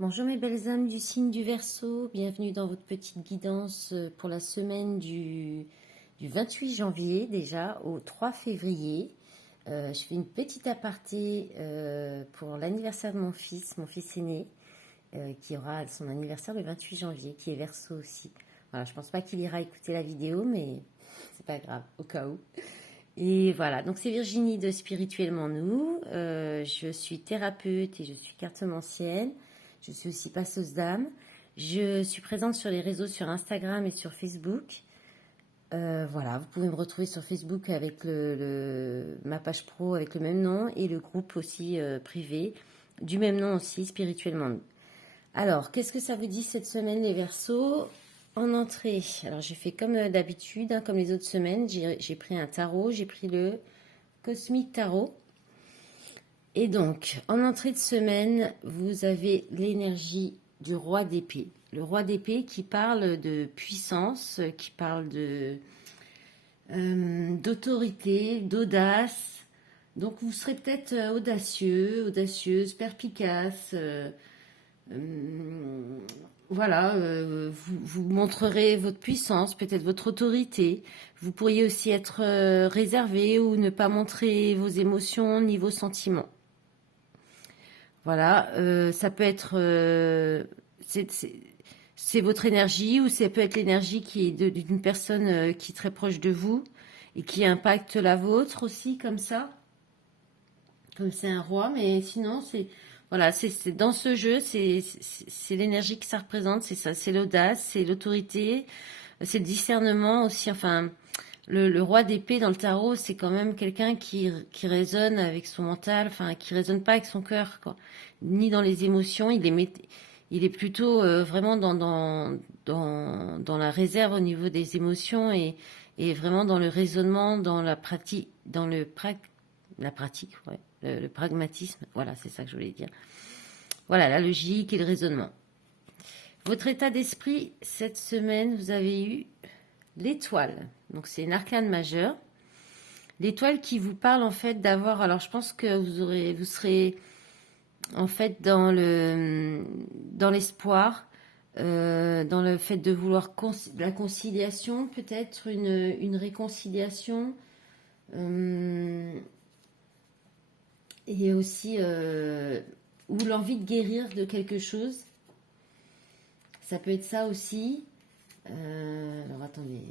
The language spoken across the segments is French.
Bonjour mes belles âmes du signe du Verseau, bienvenue dans votre petite guidance pour la semaine du 28 janvier déjà au 3 février. Je fais une petite aparté pour l'anniversaire de mon fils aîné, qui aura son anniversaire le 28 janvier, qui est Verseau aussi. Voilà, je pense pas qu'il ira écouter la vidéo, mais c'est pas grave, au cas où. Et voilà, donc c'est Virginie de Spirituellement Nous. Je suis thérapeute et je suis cartomancienne. Je suis aussi passeuse d'âme. Je suis présente sur les réseaux, sur Instagram et sur Facebook. Voilà, vous pouvez me retrouver sur Facebook avec ma page pro avec le même nom et le groupe aussi privé du même nom aussi, Spirituellement Nous. Alors, qu'est-ce que ça vous dit cette semaine les Verseaux? En entrée, alors j'ai fait comme d'habitude, comme les autres semaines, j'ai pris un tarot, j'ai pris le Cosmic Tarot. Et donc, en entrée de semaine, vous avez l'énergie du roi d'épée. Le roi d'épée qui parle de puissance, qui parle d'autorité, d'audace. Donc, vous serez peut-être audacieux, audacieuse, perspicace. Voilà, vous montrerez votre puissance, peut-être votre autorité. Vous pourriez aussi être réservé ou ne pas montrer vos émotions ni vos sentiments. Voilà, ça peut être c'est votre énergie ou ça peut être l'énergie qui est d'une personne qui est très proche de vous et qui impacte la vôtre aussi comme ça, comme c'est un roi. Mais sinon c'est voilà, c'est dans ce jeu, c'est l'énergie que ça représente, c'est ça, c'est l'audace, c'est l'autorité, c'est le discernement aussi. Enfin, le roi d'épée dans le tarot, c'est quand même quelqu'un qui résonne avec son mental, enfin, qui résonne pas avec son cœur, quoi. Ni dans les émotions, il est plutôt vraiment dans la réserve au niveau des émotions et vraiment dans le raisonnement, dans la pratique, la pratique, ouais, le pragmatisme, voilà, c'est ça que je voulais dire. Voilà, la logique et le raisonnement. Votre état d'esprit, cette semaine, vous avez eu l'étoile. Donc c'est une arcane majeure. L'étoile qui vous parle en fait d'avoir. Alors je pense que vous serez en fait dans l'espoir, dans le fait de vouloir la conciliation, peut-être une réconciliation, et aussi ou l'envie de guérir de quelque chose. Ça peut être ça aussi. Alors attendez,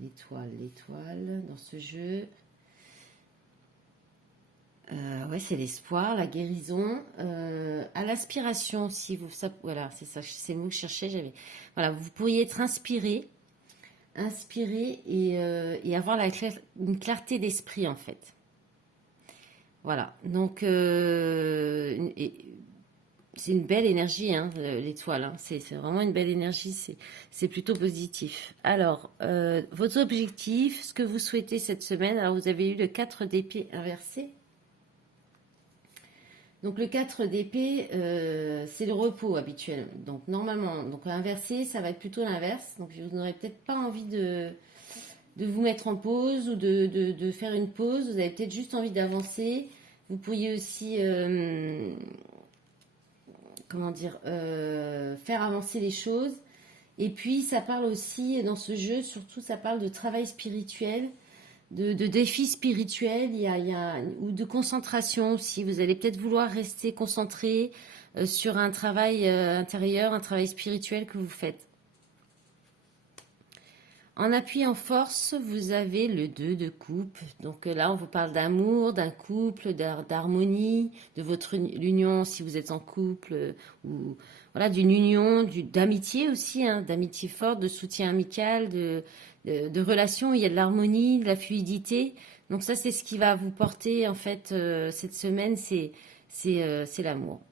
l'étoile dans ce jeu. Ouais, c'est l'espoir, la guérison, à l'aspiration. Si vous, ça, voilà, c'est ça, c'est le mot que je cherchais. Voilà, vous pourriez être inspiré et avoir une clarté d'esprit en fait. Voilà, donc c'est une belle énergie, hein, l'étoile. Hein. C'est vraiment une belle énergie, c'est plutôt positif. Alors, votre objectif, ce que vous souhaitez cette semaine, alors vous avez eu le 4 d'épée inversé. Donc le 4 d'épée, c'est le repos habituel. Donc normalement, donc inversé, ça va être plutôt l'inverse. Donc vous n'aurez peut-être pas envie de vous mettre en pause ou de faire une pause. Vous avez peut-être juste envie d'avancer. Vous pourriez aussi comment dire, faire avancer les choses. Et puis ça parle aussi dans ce jeu, surtout ça parle de travail spirituel, de défis spirituels, ou de concentration aussi. Vous allez peut-être vouloir rester concentré sur un travail intérieur, un travail spirituel que vous faites. En appui en force, vous avez le 2 de coupe. Donc là, on vous parle d'amour, d'un couple, d'harmonie, de votre union si vous êtes en couple, ou voilà, d'une union, d'amitié aussi, hein, d'amitié forte, de soutien amical, de relations où il y a de l'harmonie, de la fluidité. Donc ça, c'est ce qui va vous porter en fait cette semaine, c'est l'amour.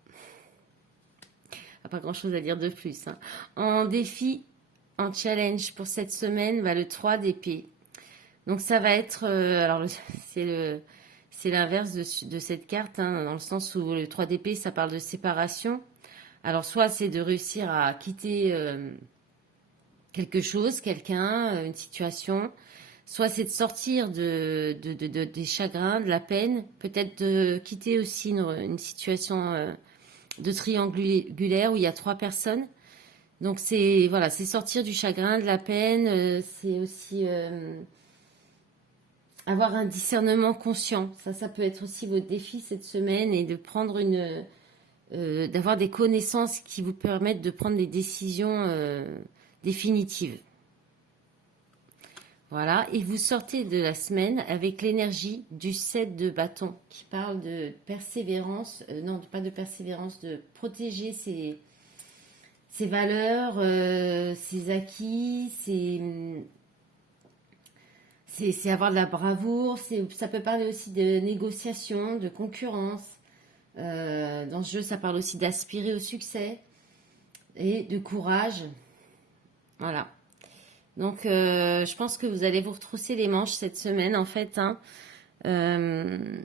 Pas grand-chose à dire de plus. Hein. En défi, en challenge pour cette semaine, le 3 d'épée. Donc ça va être, alors c'est l'inverse de cette carte, hein, dans le sens où le 3 d'épée, ça parle de séparation. Alors soit c'est de réussir à quitter quelque chose, quelqu'un, une situation, soit c'est de sortir des chagrins, de la peine, peut-être de quitter aussi une situation de triangulaire où il y a 3 personnes. Donc c'est voilà, c'est sortir du chagrin, de la peine, c'est aussi avoir un discernement conscient. Ça peut être aussi votre défi cette semaine et de prendre d'avoir des connaissances qui vous permettent de prendre des décisions définitives. Voilà, et vous sortez de la semaine avec l'énergie du 7 de bâton qui parle de persévérance, non pas de persévérance, de protéger ses valeurs, ses acquis, c'est avoir de la bravoure, ça peut parler aussi de négociation, de concurrence. Dans ce jeu, ça parle aussi d'aspirer au succès et de courage. Voilà. Donc, je pense que vous allez vous retrousser les manches cette semaine, en fait. Hein. Il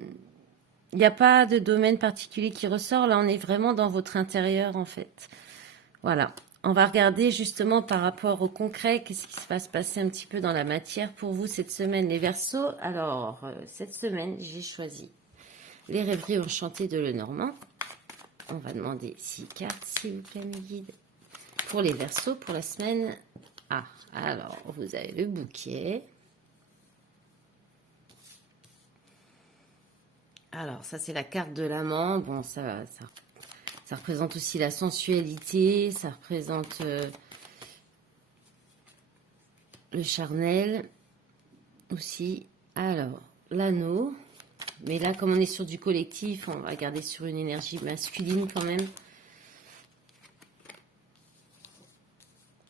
n'y a pas de domaine particulier qui ressort. Là, on est vraiment dans votre intérieur, en fait. Voilà. On va regarder justement par rapport au concret, qu'est-ce qui va se passer un petit peu dans la matière pour vous cette semaine, les Verseaux. Alors, cette semaine, j'ai choisi les rêveries enchantées de Lenormand. On va demander 6 cartes, s'il vous plaît, mes guides. Pour les Verseaux, pour la semaine. Ah, alors, vous avez le bouquet. Alors, ça, c'est la carte de l'amant. Bon, ça représente aussi la sensualité. Ça représente le charnel aussi. Alors, l'anneau. Mais là, comme on est sur du collectif, on va garder sur une énergie masculine quand même.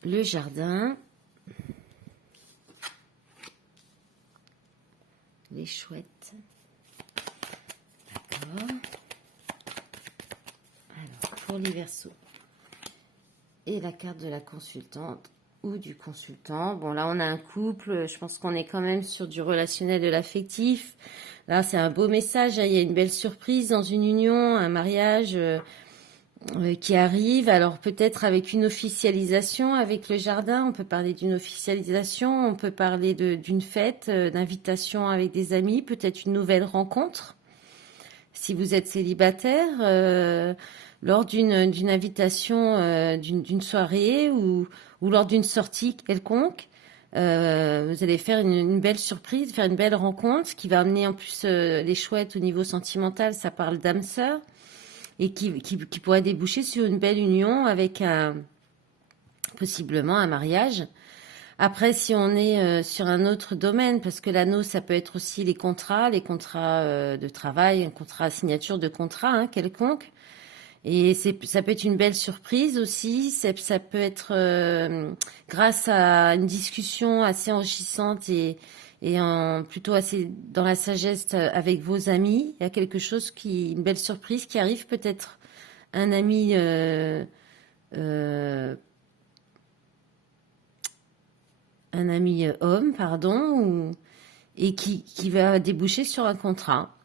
Le jardin. Les chouettes. D'accord. Alors, pour les Verseaux. Et la carte de la consultante ou du consultant. Bon, là, on a un couple. Je pense qu'on est quand même sur du relationnel, de l'affectif. Là, c'est un beau message. Il y a une belle surprise dans une union, un mariage qui arrive. Alors, peut-être avec une officialisation avec le jardin. On peut parler d'une officialisation. On peut parler d'une fête, d'invitation avec des amis. Peut-être une nouvelle rencontre. Si vous êtes célibataire, lors d'une invitation, d'une soirée ou lors d'une sortie quelconque, vous allez faire une belle surprise, faire une belle rencontre qui va amener en plus les chouettes au niveau sentimental, ça parle d'âme sœur, et qui pourrait déboucher sur une belle union avec possiblement un mariage. Après, si on est sur un autre domaine, parce que l'anneau, ça peut être aussi les contrats de travail, un contrat, signature de contrat hein, quelconque. Et ça peut être une belle surprise aussi. Ça peut être grâce à une discussion assez enrichissante et plutôt assez dans la sagesse avec vos amis. Il y a quelque chose une belle surprise qui arrive, peut-être un ami homme, pardon, et qui va déboucher sur un contrat.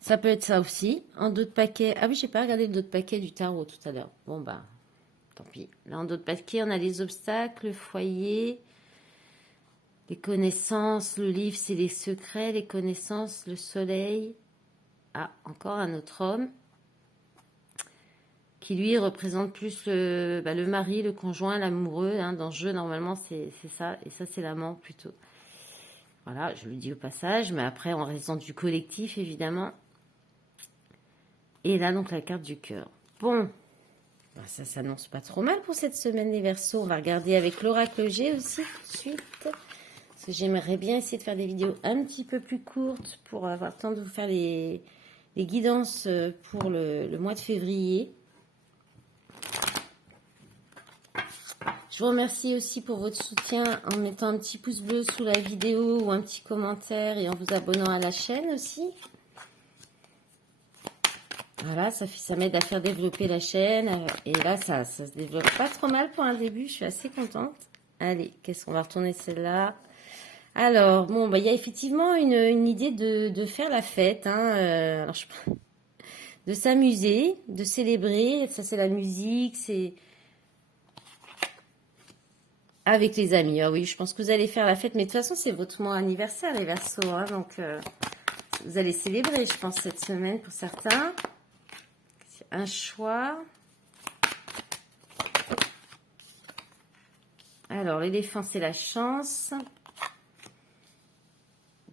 Ça peut être ça aussi. En dos de paquet. Ah oui, j'ai pas regardé le dos de paquet du tarot tout à l'heure. Bon, bah, tant pis. Là, en dos de paquet, on a les obstacles, le foyer, les connaissances. Le livre, c'est les secrets, les connaissances, le soleil. Ah, encore un autre homme qui, lui, représente plus le mari, le conjoint, l'amoureux. Hein. Dans le jeu, normalement, c'est ça. Et ça, c'est l'amant, plutôt. Voilà, je le dis au passage. Mais après, on reste dans du collectif, évidemment. Et là, donc, la carte du cœur. Bon, bah, ça s'annonce pas trop mal pour cette semaine, les Verseaux. On va regarder avec l'oracle G aussi, tout de suite. Parce que j'aimerais bien essayer de faire des vidéos un petit peu plus courtes pour avoir le temps de vous faire les guidances pour le mois de février. Je vous remercie aussi pour votre soutien en mettant un petit pouce bleu sous la vidéo ou un petit commentaire et en vous abonnant à la chaîne aussi. Voilà, ça m'aide à faire développer la chaîne. Et là, ça se développe pas trop mal pour un début. Je suis assez contente. Allez, qu'est-ce qu'on va retourner celle-là? Alors, bon, bah, il y a effectivement une idée de faire la fête. Hein, de s'amuser, de célébrer. Ça, c'est la musique, c'est avec les amis. Ah oui, je pense que vous allez faire la fête. Mais de toute façon, c'est votre mois anniversaire, les Verseaux. Hein, donc, vous allez célébrer, je pense, cette semaine pour certains. un choix. Alors, l'éléphant, c'est la chance.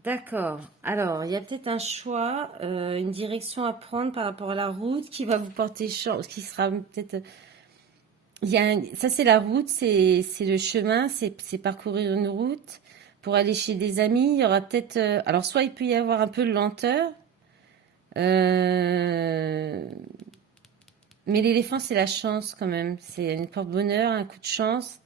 D'accord. Alors, il y a peut-être un choix, une direction à prendre par rapport à la route qui va vous porter chance, qui sera peut-être... Ça, c'est la route, c'est le chemin, c'est parcourir une route pour aller chez des amis. Il y aura peut-être... alors, soit il peut y avoir un peu de lenteur, mais l'éléphant, c'est la chance quand même. C'est une porte-bonheur, un coup de chance.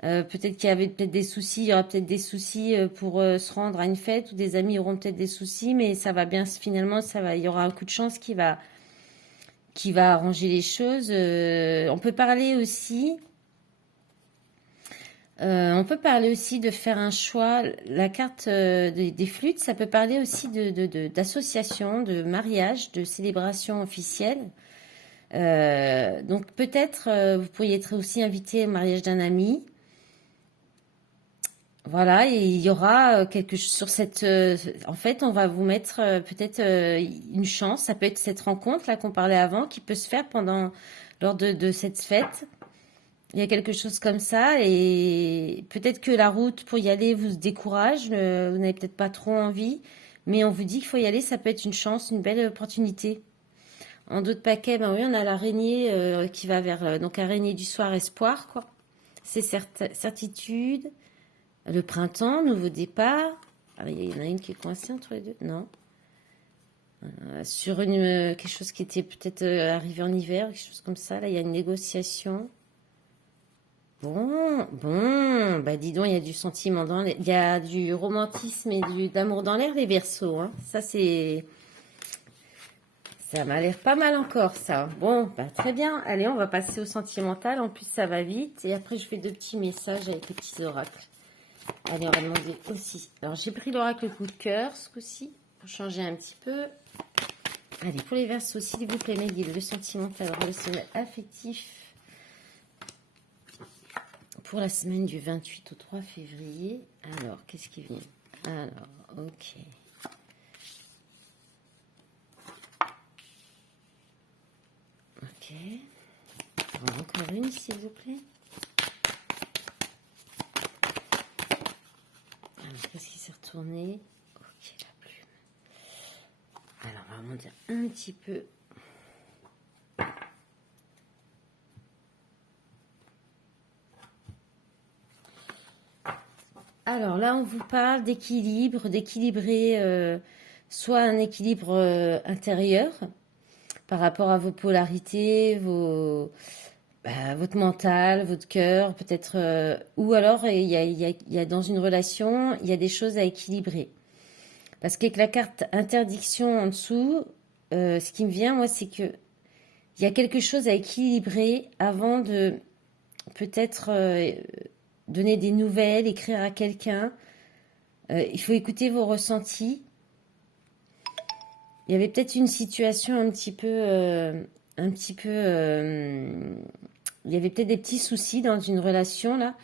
Peut-être qu'il y avait peut-être des soucis, il y aura peut-être des soucis pour se rendre à une fête, ou des amis auront peut-être des soucis, mais ça va bien, finalement, il y aura un coup de chance qui va arranger les choses. On peut parler aussi, de faire un choix. La carte des flûtes, ça peut parler aussi d'association, de mariage, de célébration officielle. Donc peut-être vous pourriez être aussi invité au mariage d'un ami. Voilà, et il y aura quelque chose sur cette... en fait, on va vous mettre peut-être une chance. Ça peut être cette rencontre là qu'on parlait avant, qui peut se faire lors de cette fête. Il y a quelque chose comme ça, et peut-être que la route pour y aller vous décourage. Vous n'avez peut-être pas trop envie, mais on vous dit qu'il faut y aller. Ça peut être une chance, une belle opportunité. En d'autres paquets, ben oui, on a l'araignée qui va vers donc araignée du soir, espoir quoi. C'est certitude. Le printemps, nouveau départ. Ah, il y en a une qui est coincée entre les deux. Non. Sur quelque chose qui était peut-être arrivé en hiver, quelque chose comme ça. Là, il y a une négociation. Bon, bah dis donc, il y a du sentiment dans l'air. Il y a du romantisme et d'amour dans l'air, les Verseaux. Hein. Ça m'a l'air pas mal encore, ça. Bon, bah très bien. Allez, on va passer au sentimental. En plus, ça va vite. Et après, je fais 2 petits messages avec les petits oracles. Allez, on va demander aussi. Alors, j'ai pris l'oracle coup de cœur ce coup-ci, pour changer un petit peu. Allez, pour les Verseaux, s'il vous plaît, mes guides, le sentimental, relationnel, affectif. Pour la semaine du 28 au 3 février. Alors, qu'est-ce qui vient? Alors, ok. Ok. Alors, encore une, s'il vous plaît. Alors, qu'est-ce qui s'est retourné? Ok, la plume. Alors, on va vraiment dire un petit peu. Alors là, on vous parle d'équilibre, d'équilibrer soit un équilibre intérieur par rapport à vos polarités, votre mental, votre cœur, peut-être, ou alors il y a dans une relation, il y a des choses à équilibrer. Parce qu'avec la carte interdiction en dessous, ce qui me vient, moi, c'est que il y a quelque chose à équilibrer avant de peut-être donner des nouvelles, écrire à quelqu'un. Il faut écouter vos ressentis. Il y avait peut-être une situation un petit peu, il y avait peut-être des petits soucis dans une relation là,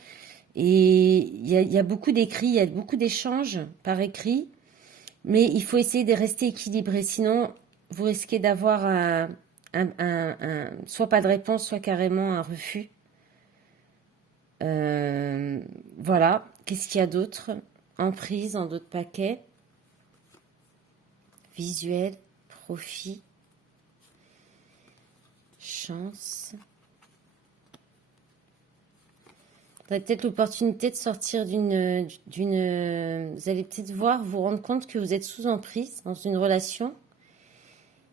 et il y a beaucoup d'écrits, il y a beaucoup d'échanges par écrit, mais il faut essayer de rester équilibré, sinon vous risquez d'avoir soit pas de réponse, soit carrément un refus. Voilà. Qu'est-ce qu'il y a d'autre? Emprise en d'autres paquets. Visuel, profit, chance. Vous avez peut-être l'opportunité de sortir d'une... Vous allez peut-être vous rendre compte que vous êtes sous emprise dans une relation,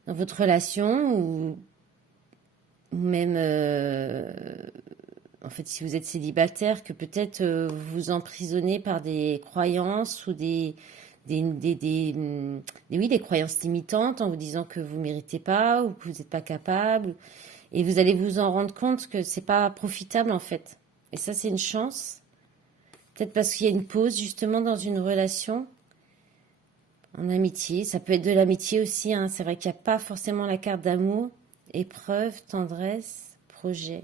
dans votre relation, ou même... en fait, si vous êtes célibataire, que peut-être vous vous emprisonnez par des croyances ou des croyances limitantes en vous disant que vous ne méritez pas ou que vous n'êtes pas capable. Et vous allez vous en rendre compte que c'est pas profitable en fait. Et ça, c'est une chance. Peut-être parce qu'il y a une pause justement dans une relation, en amitié. Ça peut être de l'amitié aussi. Hein. C'est vrai qu'il n'y a pas forcément la carte d'amour. Épreuve, tendresse, projet.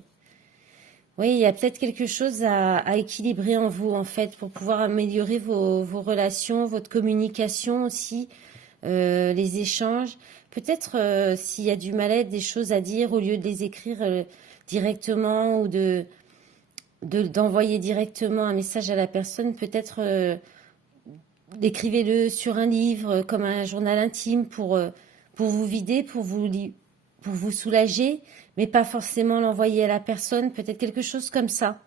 Oui, il y a peut-être quelque chose à équilibrer en vous, en fait, pour pouvoir améliorer vos relations, votre communication aussi, les échanges. Peut-être s'il y a du mal-être, des choses à dire, au lieu de les écrire directement ou d'envoyer directement un message à la personne, peut-être écrivez-le sur un livre, comme un journal intime pour vous vider, pour vous soulager, mais pas forcément l'envoyer à la personne, peut-être quelque chose comme ça.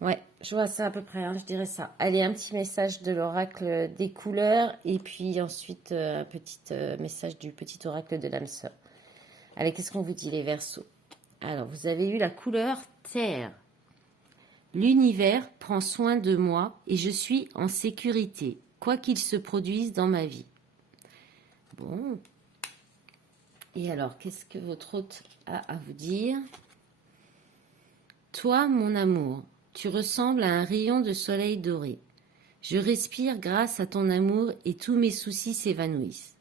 Ouais, je vois ça à peu près, hein, je dirais ça. Allez, un petit message de l'oracle des couleurs et puis ensuite un petit message du petit oracle de l'âme sœur. Allez, qu'est-ce qu'on vous dit les Verseaux? Alors, vous avez eu la couleur terre. L'univers prend soin de moi et je suis en sécurité, quoi qu'il se produise dans ma vie. Bon. Et alors, qu'est-ce que votre hôte a à vous dire? Toi, mon amour, tu ressembles à un rayon de soleil doré. Je respire grâce à ton amour et tous mes soucis s'évanouissent.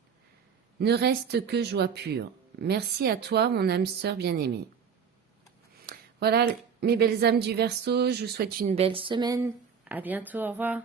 Ne reste que joie pure. Merci à toi, mon âme sœur bien-aimée. Voilà, mes belles âmes du Verseau, je vous souhaite une belle semaine. À bientôt, au revoir.